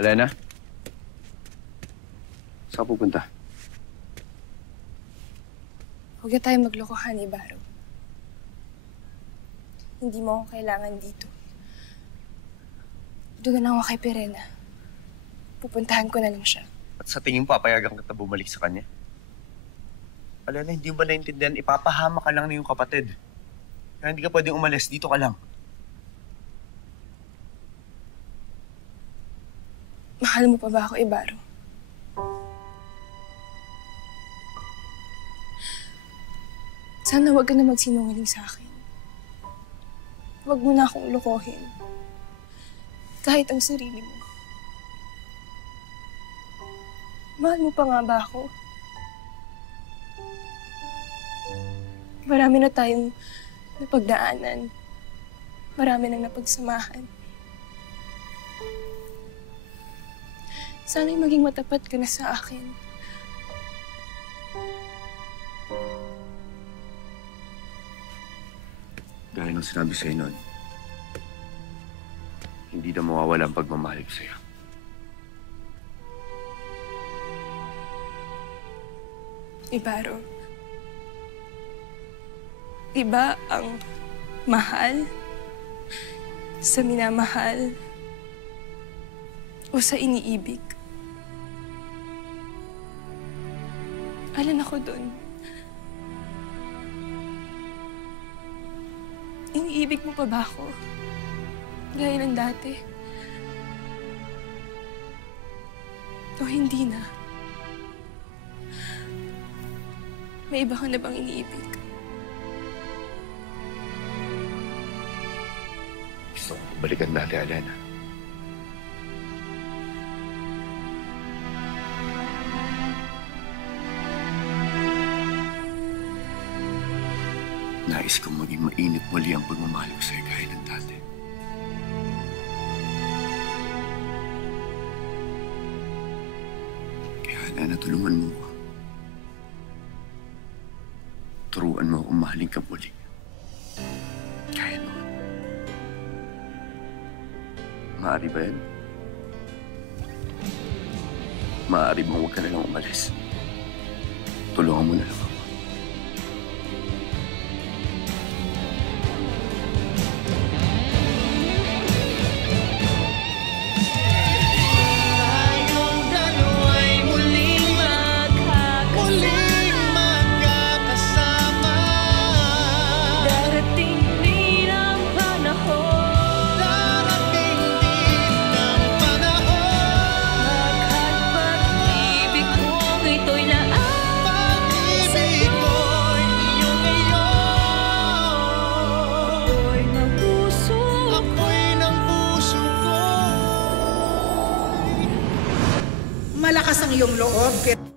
Elena? Saan pupunta? Huwag na tayo maglokohan, Ibaro. Hindi mo ako kailangan dito. Doon na ako kay Perena. Pupuntahan ko na lang siya. At sa tingin mo, papayagan kita bumalik sa kanya? Elena, hindi mo ba naintindihan? Ipapahama ka lang na yung kapatid. Kaya hindi ka pwedeng umalis. Dito ka lang. Mahal mo pa ba ako, Ibaro? Sana huwag ka na magsinungaling sa akin. Huwag mo na akong lokohin. Kahit ang sarili mo. Mahal mo pa nga ba ako? Marami na tayong napagdaanan. Marami nang napagsamahan. Sana'y maging matapat ka na sa akin. Gaya ng sinabi sa'yo noon, hindi na mawawala ang pagmamahal ko sa'yo. Ibaro, iba ang mahal sa minamahal o sa iniibig. Alin ako dun? Iniibig mo pa ba ako? Gaya ng dati? O hindi na? May iba ka na bang iniibig? Gusto ko balikan dati, Elena. Nais kong maging mainit muli ang pagmamahal ko sa'yo gaya ng dati. Kaya, Elena, tulungan mo ko. Turuan mo akong mahalin ka muli. Kaya noon. Maaari ba yan? Maaari bang huwag ka na lang umalis? Tulungan mo na lang ako. Malakas ang iyong loob.